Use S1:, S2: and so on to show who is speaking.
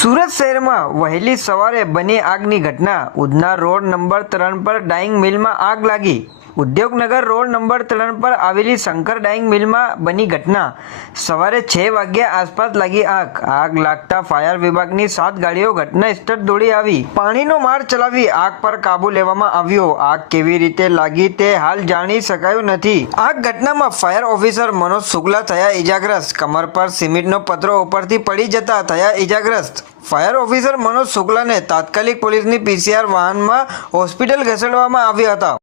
S1: સુરત શહેરમાં વહેલી સવારે બની આગની ઘટના. ઉધના રોડ નંબર ત્રણ પર ડાઇંગ મિલમાં આગ લાગી. ઉદ્યોગનગર રોડ નંબર ત્રણ પર આવેલી શંકર ડાઇંગ મિલમાં બની ઘટના. સવારે છ વાગ્યા આસપાસ લાગી આગ. આગ લાગતા ફાયર વિભાગની સાત ગાડીઓ ઘટના સ્થળ દોડી આવી. પાણીનો માર ચલાવી આગ પર કાબુ લેવામાં આવ્યો. આગ કેવી રીતે લાગી તે હાલ જાણી શકાયું નથી. આગ ઘટનામાં ફાયર ઓફિસર મનોજ શુક્લા થયા ઇજાગ્રસ્ત કમર પર સિમેન્ટનો પતરો ઉપરથી પડી જતા થયા ઇજાગ્રસ્ત ફાયર ઓફિસર મનોજ શુક્લાને તાત્કાલિક પોલીસની પીસીઆર વાહનમાં હોસ્પિટલ ખસેડવામાં આવ્યા હતા.